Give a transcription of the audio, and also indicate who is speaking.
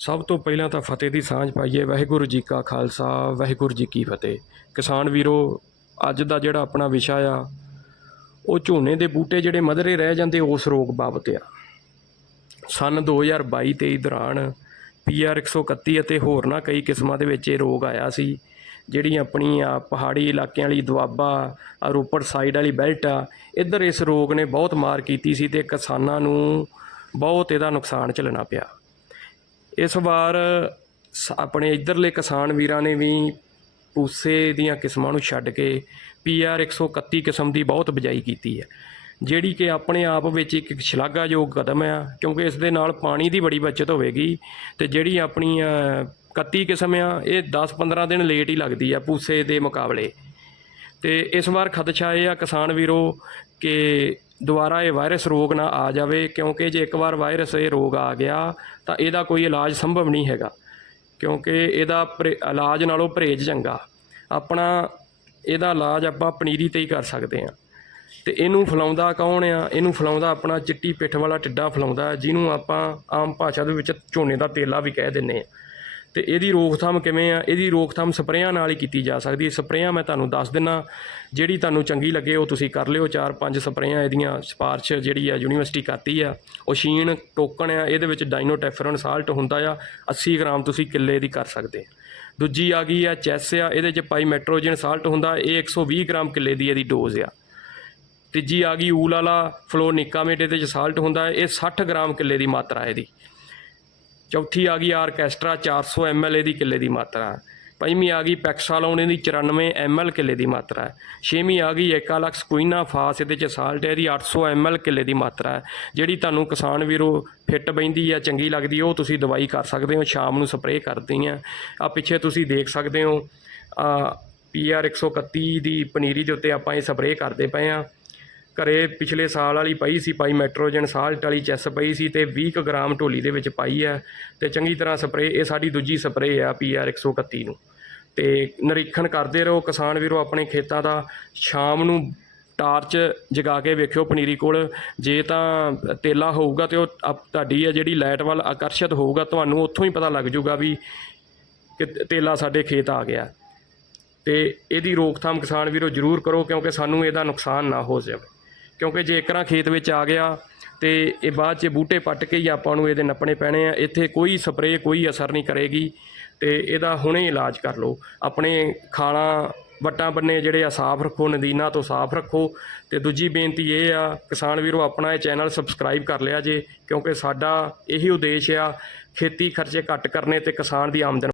Speaker 1: ਸਭ ਤੋਂ ਪਹਿਲਾਂ ਤਾਂ ਫਤਿਹ ਦੀ ਸਾਂਝ ਪਾਈਏ। ਵਾਹਿਗੁਰੂ ਜੀ ਕਾ ਖਾਲਸਾ, ਵਾਹਿਗੁਰੂ ਜੀ ਕੀ ਫਤਿਹ। ਕਿਸਾਨ ਵੀਰੋ, ਅੱਜ ਦਾ ਜਿਹੜਾ ਆਪਣਾ ਵਿਸ਼ਾ ਆ, ਉਹ ਝੋਨੇ ਦੇ ਬੂਟੇ ਜਿਹੜੇ ਮਧਰੇ ਰਹਿ ਜਾਂਦੇ, ਉਸ ਰੋਗ ਬਾਬਤ ਆ। ਸਨ 2022-23 ਦੌਰਾਨ ਪੀਆਰ 131 ਅਤੇ ਹੋਰ ਨਾ ਕਈ ਕਿਸਮਾਂ ਦੇ ਵਿੱਚ ਇਹ ਰੋਗ ਆਇਆ ਸੀ, ਜਿਹੜੀ ਆਪਣੀ ਆ ਪਹਾੜੀ ਇਲਾਕਿਆਂ ਵਾਲੀ ਦੁਆਬਾ, ਆ ਰੋਪੜ ਸਾਈਡ ਵਾਲੀ ਬੈਲਟ ਆ, ਇੱਧਰ ਇਸ ਰੋਗ ਨੇ ਬਹੁਤ ਮਾਰ ਕੀਤੀ ਸੀ ਤੇ ਕਿਸਾਨਾਂ ਨੂੰ ਬਹੁਤ ਇਹਦਾ ਨੁਕਸਾਨ ਝੱਲਣਾ ਪਿਆ। ਇਸ ਵਾਰ ਸ- ਆਪਣੇ ਇਧਰਲੇ ਕਿਸਾਨ ਵੀਰਾਂ ਨੇ ਵੀ ਪੂਸੇ ਦੀਆਂ ਕਿਸਮਾਂ ਨੂੰ ਛੱਡ ਕੇ ਪੀਆਰ 131 ਕਿਸਮ ਦੀ ਬਹੁਤ ਬਜਾਈ ਕੀਤੀ ਹੈ ਜਿਹੜੀ ਕਿ ਆਪਣੇ ਆਪ ਵਿੱਚ ਇੱਕ ਸ਼ਲਾਘਾਯੋਗ ਕਦਮ ਆ ਕਿਉਂਕਿ ਇਸ ਦੇ ਨਾਲ ਪਾਣੀ ਦੀ ਬੜੀ ਬਚਤ ਹੋਵੇਗੀ ਤੇ ਜਿਹੜੀ ਆਪਣੀ ਅ, 31 ਕਿਸਮ ਆ ਇਹ 10-15 ਦਿਨ ਲੇਟ ਹੀ ਲੱਗਦੀ ਆ ਪੂਸੇ ਦੇ ਮੁਕਾਬਲੇ। ਤੇ ਇਸ ਵਾਰ ਖਦਸ਼ਾ ਇਹ ਆ ਕਿਸਾਨ ਵੀਰੋ ਕਿ ਦੁਬਾਰਾ ਇਹ ਵਾਇਰਸ ਰੋਗ ਨਾ ਆ ਜਾਵੇ, ਕਿਉਂਕਿ ਜੇ ਇੱਕ ਵਾਰ ਵਾਇਰਸ ਇਹ ਰੋਗ ਆ ਗਿਆ, ਤਾਂ ਇਹਦਾ ਕੋਈ ਇਲਾਜ ਸੰਭਵ ਨਹੀਂ ਹੈਗਾ। ਕਿਉਂਕਿ ਇਹਦਾ ਪਰੇ- ਇਲਾਜ ਨਾਲੋਂ ਪਰਹੇਜ਼ ਚੰਗਾ। ਆਪਣਾ ਇਹਦਾ ਇਲਾਜ ਆਪਾਂ ਪਨੀਰੀ ਤੇ ਹੀ ਕਰ ਸਕਦੇ ਹਾਂ। ਤੇ ਇਹਨੂੰ ਫਲਾਉਂਦਾ ਕੌਣ ਆ? ਇਹਨੂੰ ਫਲਾਉਂਦਾ ਆਪਣਾ ਚਿੱਟੀ ਪਿੱਠ ਵਾਲਾ ਟਿੱਡਾ ਫਲਾਉਂਦਾ, ਜਿਹਨੂੰ ਆਪਾਂ ਆਮ ਭਾਸ਼ਾ ਦੇ ਵਿੱਚ ਝੋਨੇ ਦਾ ਤੇਲਾ ਵੀ ਕਹਿ ਦਿੰਨੇ ਆ ਤੇ ਇਹਦੀ ਰੋਕਥਾਮ ਕਿਵੇਂ ਆ? ਇਹਦੀ ਰੋਕਥਾਮ ਸਪਰੇਆਂ ਨਾਲ ਹੀ ਕੀਤੀ ਜਾ ਸਕਦੀ ਹੈ। ਸਪਰੇਆਂ ਮੈਂ ਤੁਹਾਨੂੰ ਦੱਸ ਦਿੰਨਾ। ਜਿਹੜੀ ਤੁਹਾਨੂੰ ਚੰਗੀ ਲੱਗੇ ਉਹ ਤੁਸੀਂ ਕਰ ਲਿਓ। ਚਾਰ ਪੰਜ ਸਪਰੇਆਂ ਇਹਦੀਆਂ ਸਿਫਾਰਸ਼ ਜਿਹੜੀ ਆ ਯੂਨੀਵਰਸਿਟੀ ਕਰਤੀ ਆ। ਉਹ ਸ਼ੀਨ ਟੋਕਨ ਆ। ਇਹਦੇ ਵਿੱਚ ਡਾਈਨੋਟੈਫਰਨ ਸਾਲਟ ਹੁੰਦਾ ਆ। 80 ਗ੍ਰਾਮ ਤੁਸੀਂ ਕਿੱਲੇ ਦੀ ਕਰ ਸਕਦੇ। ਦੂਜੀ ਆ ਗਈ ਆ ਚੈਸ ਆ। ਇਹਦੇ ਚ ਪਾਈਮੈਟਰੋਜਨ ਸਾਲਟ ਹੁੰਦਾ। ਇਹ 120 ਗ੍ਰਾਮ ਕਿੱਲੇ ਦੀ ਇਹਦੀ ਡੋਜ਼ ਆ। ਤੀਜੀ ਆ ਗਈ ਊਲ ਵਾਲਾ ਫਲੋਨਿਕਾਮੇਟ ਇਹਦੇ ਚ ਸਾਲਟ ਹੁੰਦਾ। ਇਹ 60 ਗ੍ਰਾਮ ਕਿੱਲੇ ਦੀ ਮਾਤਰਾ ਇਹਦੀ। ਚੌਥੀ ਆ ਗਈ ਆਰਕੈਸਟਰਾ 400 ml ਦੀ ਕਿੱਲੇ ਦੀ ਮਾਤਰਾ। ਪੰਜਵੀਂ ਆ ਗਈ ਪੈਕਸਾਲੋਨ ਇਹਦੀ 94 ml ਕਿੱਲੇ ਦੀ ਮਾਤਰਾ। ਹੈ ਛੇਵੀਂ ਆ ਗਈ ਏਕਾਲਕਸ ਕੁਇਨਾ ਫਾਸ, ਇਹਦੇ ਚ ਸਾਲਟ ਹੈ, ਇਹਦੀ 800 ml ਕਿੱਲੇ ਦੀ ਮਾਤਰਾ ਹੈ। ਜਿਹੜੀ ਤੁਹਾਨੂੰ ਕਿਸਾਨ ਵੀਰੋ ਫਿੱਟ ਬੈਂਦੀ ਆ, ਚੰਗੀ ਲੱਗਦੀ ਉਹ ਤੁਸੀਂ ਦਵਾਈ ਕਰ ਸਕਦੇ ਹੋ, ਸ਼ਾਮ ਨੂੰ ਸਪਰੇਅ ਕਰਦੀ ਆ। ਆ ਪਿੱਛੇ ਤੁਸੀਂ ਦੇਖ ਸਕਦੇ ਹੋ, ਆ ਪੀਆਰ 131 ਦੀ ਪਨੀਰੀ ਦੇ ਉੱਤੇ ਆਪਾਂ ਇਹ ਸਪਰੇਅ ਕਰਦੇ ਪਏ ਆ। ਘਰੇ ਪਿਛਲੇ ਸਾਲ ਵਾਲੀ ਪਈ ਸੀ, ਪਾਈ ਮੈਟਰੋਜਨ ਸਾਲਟ ਵਾਲੀ ਚੈਸ ਪਈ ਸੀ ਤੇ 20 ਕੁ ਗ੍ਰਾਮ ਢੋਲੀ ਦੇ ਵਿੱਚ ਪਾਈ ਹੈ ਤੇ ਚੰਗੀ ਤਰ੍ਹਾਂ ਸਪਰੇਅ, ਇਹ ਸਾਡੀ ਦੂਜੀ ਸਪਰੇਅ ਆ ਪੀਆਰ 131 ਨੂੰ। ਤੇ ਨਿਰੀਖਣ ਕਰਦੇ ਰਹੋ ਕਿਸਾਨ ਵੀਰੋ ਆਪਣੇ ਖੇਤਾਂ ਦਾ। ਸ਼ਾਮ ਨੂੰ ਟਾਰਚ ਜਗਾ ਕੇ ਵੇਖਿਓ ਪਨੀਰੀ ਕੋਲ। ਜੇ ਤਾਂ ਤੇਲਾ ਹੋਊਗਾ ਤੇ ਉਹ ਆਪ- ਤੁਹਾਡੀ ਹੈ ਜਿਹੜੀ ਲਾਈਟ ਵੱਲ ਆਕਰਸ਼ਿਤ ਹੋਊਗਾ, ਤੁਹਾਨੂੰ ਉੱਥੋਂ ਹੀ ਪਤਾ ਲੱਗ ਜਾਊਗਾ ਵੀ ਕਿ ਤੇਲਾ ਸਾਡੇ ਖੇਤ ਆ ਗਿਆ। ਤੇ ਇਹਦੀ ਰੋਕਥਾਮ ਕਿਸਾਨ ਵੀਰੋ ਜ਼ਰੂਰ ਕਰੋ ਕਿਉਂਕਿ ਸਾਨੂੰ ਇਹਦਾ ਨੁਕਸਾਨ ਨਾ ਹੋ ਜਾਵੇ। ਕਿਉਂਕਿ ਜੇ ਇੱਕਰਾਂ ਖੇਤ ਵਿੱਚ ਆ ਗਿਆ ਤੇ ਇਹ ਬਾਅਦ 'ਚ ਬੂਟੇ ਪੱਟ ਕੇ ਹੀ ਆਪਾਂ ਨੂੰ ਇਹਦੇ ਨੱਪਣੇ ਪੈਣੇ ਆ। ਇੱਥੇ ਕੋਈ ਸਪਰੇਅ, ਕੋਈ ਅਸਰ ਨਹੀਂ ਕਰੇਗੀ ਤੇ ਇਹਦਾ ਹੁਣੇ ਇਲਾਜ ਕਰ ਲਓ। ਆਪਣੇ ਖਾਣਾ, ਵੱਟਾਂ ਬੰਨੇ ਜਿਹੜੇ ਆ ਸਾਫ਼ ਰੱਖੋ, ਨਦੀਨਾਂ ਤੋਂ ਸਾਫ਼ ਰੱਖੋ। ਤੇ ਦੂਜੀ ਬੇਨਤੀ ਇਹ ਆ, ਕਿਸਾਨ ਵੀਰੋ, ਆਪਣਾ ਇਹ ਚੈਨਲ ਸਬਸਕ੍ਰਾਈਬ ਕਰ ਲਿਆ ਜੇ, ਕਿਉਂਕਿ ਸਾਡਾ ਇਹੀ ਉਦੇਸ਼ ਆ ਖੇਤੀ ਖਰਚੇ ਘੱਟ ਕਰਨੇ ਤੇ ਕਿਸਾਨ ਦੀ ਆਮਦਨ